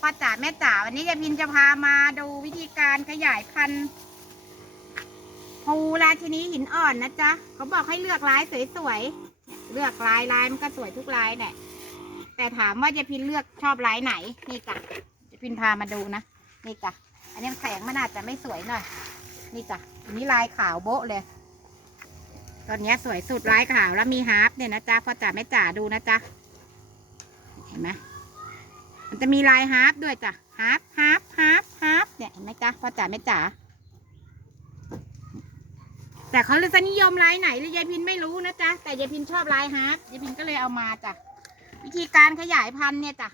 พ่อจ๋าแม่จ๋าวันนี้ยายพินจะพามาดูวิธีการขยายพันธุ์ภูราชินีหินอ่อนนะจ๊ะเขาบอกให้เลือกลายสวยๆเลือกลายลายมันก็สวยทุกลายแหละแต่ถามว่ายายพินเลือกชอบลายไหนนี่จ้ะยายพินพามาดูนะนี่จ้ะอันนี้แสงมันอาจจะไม่สวยหน่อยนี่จ้ะอันนี้ลายขาวโบ๊ะเลยตอนนี้สวยสุดลายขาวแล้วมีฮาร์ปเนี่ยนะจ๊ะพ่อจ๋าแม่จ๋าดูนะจ๊ะเห็นไหม มันจะมีลายฮาร์ปด้วยจ้ะฮาร์ปฮาร์ปฮาร์ปฮาร์ปเนี่ยเห็นไหมจ๊ะพ่อจ๋าแม่จ๋าแต่เขาเลยนิยมลายไหนเลยยายพินไม่รู้นะจ๊ะแต่ยายพินชอบลายฮาร์ปยายพินก็เลยเอามาจ้ะวิธีการขยายพันธุ์เนี่ยจ้ะ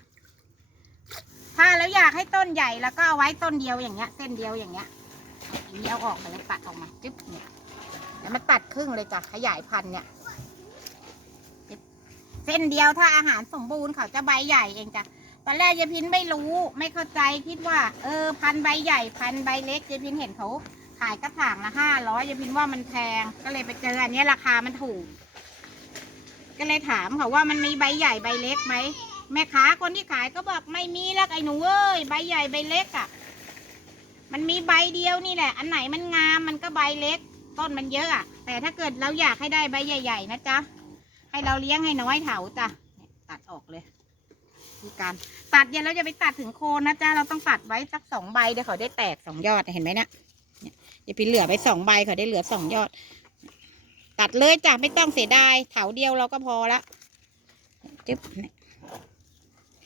ถ้าแล้วอยากให้ต้นใหญ่แล้วก็เอาไว้ต้นเดียวอย่างเงี้ย เส้นเดียวอย่างเงี้ยอย่างนี้เอาออกไปเลยตัดออกมาจึ๊บเนี่ยแล้วมาตัดครึ่งเลยจ้ะขยายพันธุ์เนี่ยเส้นเดียวถ้าอาหารสมบูรณ์เขาจะใบใหญ่เองจ้ะ ตอนแรกยายพินไม่รู้ไม่เข้าใจคิดว่า เออพันใบใหญ่พันใบเล็กยายพินเห็นเขาขายกระถางละห้าร้อยยายพินว่ามันแพงก็เลยไปเจออันนี้ราคามันถูก ก็เลยถามเขาว่ามันมีใบใหญ่ใบเล็กไหมแม่ค้าคนที่ขายก็บอกไม่มีแล้วไอ้หนูเอ้ยใบใหญ่ใบเล็กอะ่ะ มันมีใบเดียวนี่แหละ อันไหนมันงามมันก็ใบเล็ก ต้นมันเยอะอะ่ะแต่ถ้าเกิดเราอยากให้ได้ใบใหญ่ ๆ นะจ๊ะให้เราเลี้ยงให้น้อยเถาจ้ะตัดออกเลย วิธีการตัดเย็นแล้วจะไปตัดถึงโคนนะจ๊ะเราต้องตัดไว้สักสองใบเดี๋ยวเขาได้แตกสองยอดเห็นไหมเนี่ยเนี่ยอย่าไปเหลือไปสองใบเขาได้เหลือสองยอด ตัดเลยจ้ะไม่ต้องเสียดายเถาเดียวเราก็พอละจึ๊บเนี่ย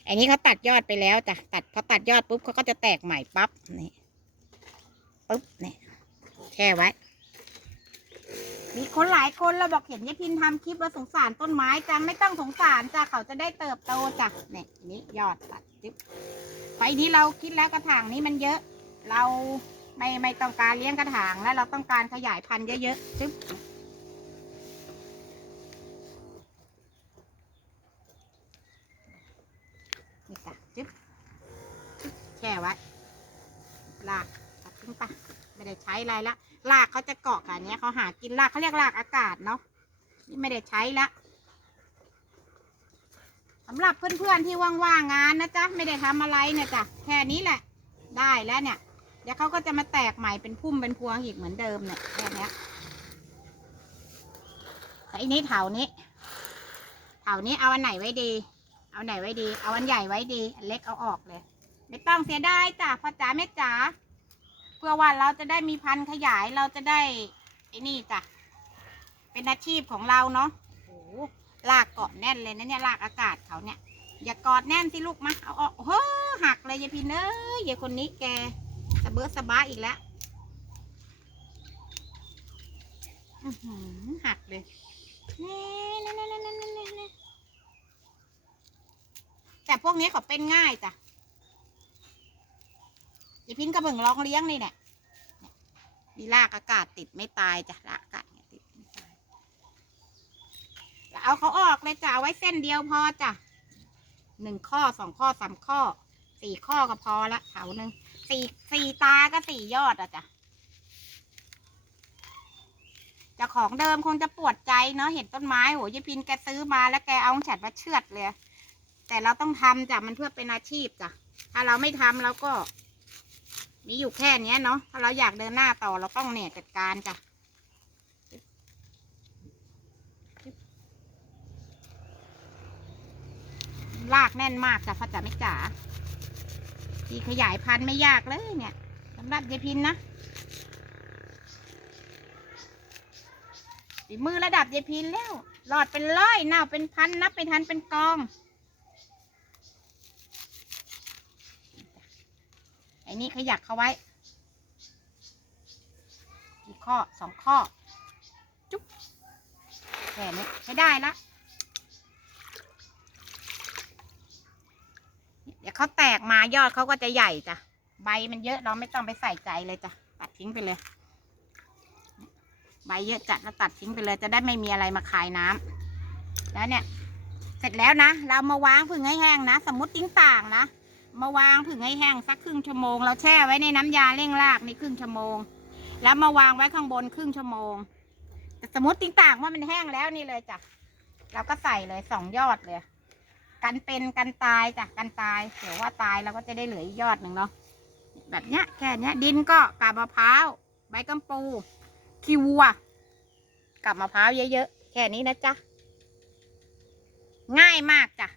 อันนี้เขาตัดยอดไปแล้วจ้ะตัดพอตัดยอดปุ๊บเขาก็จะแตกใหม่ปั๊บนี่ปุ๊บเนี่ยแช่ไว้ มีคนหลายคนเราบอกเห็นยายพินทำคลิปแล้วสงสารต้นไม้จังไม่ต้องสงสารจ้ะเขาจะได้เติบโตจ้ะเนี่ยนี่ยอดตัดจิ๊บไฟนี้เราคิดแล้วกระถางนี้มันเยอะ เราไม่ไม่ต้องการเลี้ยงกระถางแล้วเราต้องการขยายพันธุ์เยอะๆจิ๊บนี่จ้ะจิ๊บแช่ไว้ลาก ทิ้งไปไม่ได้ใช้อะไรละรากเขาจะเกาะกับอันเนี้ยเขาหากินรากเขาเรียกรากอากาศเนาะนี่ไม่ได้ใช้ละสำหรับเพื่อนๆที่ว่างๆงานนะจ๊ะไม่ได้ทำอะไรเนี่ยจ้ะแค่นี้แหละ ได้แล้วเนี่ย เดี๋ยวเขาก็จะมาแตกใหม่เป็นพุ่มเป็นพวงอีกเหมือนเดิมเนี่ยแค่นี้แต่อันนี้เถานี้เถานี้เอาอันไหนไว้ดี เอาไหนไว้ดี เอาอันใหญ่ไว้ดีอันเล็กเอาออกเลย ไม่ต้องเสียดายจ้ะพ่อจ๋าแม่จ๋า พื่อว่าเราจะได้มีพันธุ์ขยายเราจะได้ไอ้นี่จ้ะเป็นอาชีพของเราเนาะโอ้โหลากเกาะแน่นเลยนะเนี่ยลากอากาศเขาเนี่ย อย่ากอดแน่นสิลูกมาเอาออกโอ้โหหักเลยยายพินเอ้ยยายคนนี้แกสะเบิดสะบ้าอีกแล้วอื้อหือหักเลยนี่นี่นี่นี่นี่นี่แต่พวกนี้เขาเป็นง่ายจ้ะ ยายพินก็เพิ่งลองเลี้ยงนี่แหละมีรากอากาศติดไม่ตายจ้ะรากอากาศเนี่ยติดไม่ตายแล้วเอาเขาออกเลยจ้ะไว้เส้นเดียวพอจ้ะหนึ่งข้อสองข้อสามข้อสี่ข้อก็พอละเถาหนึ่งสี่สี่ตาก็สี่ยอดอะจ้ะจ้าของเดิมคงจะปวดใจเนาะเห็นต้นไม้โหยายพินแกซื้อมาแล้วแกเอาฉัดมาเชือดเลย แต่เราต้องทำจ้ะมันเพื่อเป็นอาชีพจ้ะถ้าเราไม่ทำเราก็ มีอยู่แค่เนี้ยเนาะ ถ้าเราอยากเดินหน้าต่อเราต้องเนี่ยจัดการจ้ะลากแน่นมากจ้ะพ่อจ๋าไม่จ๋าที่ขยายพันธุ์ไม่ยากเลยเนี่ยสำหรับยายพินนะฝีมือระดับยายพินแล้ว หลอดเป็นร้อยเน่าเป็นพันนับเป็นทันเป็นกอง อ้นี่ขยักเขาไว้กี่ข้อสองข้อ จุ๊บแค่นี้ใช้ได้ละเดี๋ยวเขาแตกมายอดเขาก็จะใหญ่จ้ะใบมันเยอะเราไม่ต้องไปใส่ใจเลยจ้ะตัดทิ้งไปเลย ใบเยอะจัดแล้วตัดทิ้งไปเลยจะได้ไม่มีอะไรมาคายน้ำแล้วเนี่ย เสร็จแล้วนะ เรามาวางผึ่งให้แห้งนะ สมมติติ้งต่างนะ มาวางผึ่งให้แห้งสักครึ่งชั่วโมง เราแช่ไว้ในน้ำยาเร่งรากในครึ่งชั่วโมง แล้วมาวางไว้ข้างบนครึ่งชั่วโมง แต่สมมติติ้งต่างว่ามันแห้งแล้วนี่เลยจ้ะเราก็ใส่เลยสองยอดเลย กันเป็นกันตายจ้ะกันตายเดี๋ยวว่าตายเราก็จะได้เหลืออีกยอดหนึ่งเนาะแบบเนี้ยแค่เนี้ย ดินก็กาบมะพร้าวใบกัมปูขี้วัวกับมะพร้าวเยอะๆแค่นี้นะจ๊ะง่ายมากจ้ะ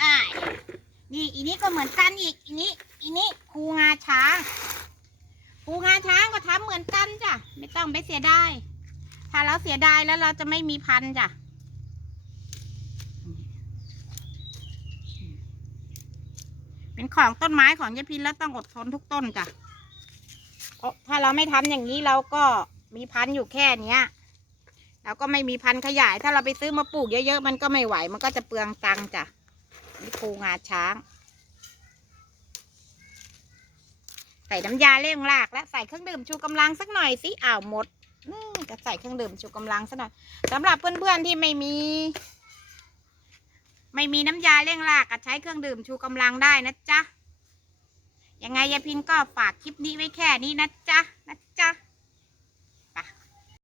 อ้าย นี่อีนี้ก็เหมือนกันอีกอีนี้อีนี้ครูงาช้างครูงาช้างก็ทำเหมือนกันจ้ะไม่ต้องไปเสียดายถ้าเราเสียดายแล้วเราจะไม่มีพันจ้ะเป็นของต้นไม้ของยายพินแล้วต้องอดทนทุกต้นจ้ะถ้าเราไม่ทำอย่างนี้เราก็มีพันธุ์อยู่แค่เนี้ยเราก็ไม่มีพันธุ์ขยาย ถ้าเราไปซื้อมาปลูกเยอะๆมันก็ไม่ไหว มันก็จะเปลืองตังค์จ้ะ นี่ปูงาช้าง ใส่น้ำยาเร่งราก และใส่เครื่องดื่มชูกำลังสักหน่อยสิอ้าวหมดอืมก็ใส่เครื่องดื่มชูกำลังสักหน่อยสำหรับเพื่อนๆที่ไม่มี ไม่มีน้ำยาเร่งรากก็ใช้เครื่องดื่มชูกำลังได้นะจ๊ะยังไงยายพินก็ฝากคลิปนี้ไว้แค่นี้นะจ๊ะนะจ๊ะ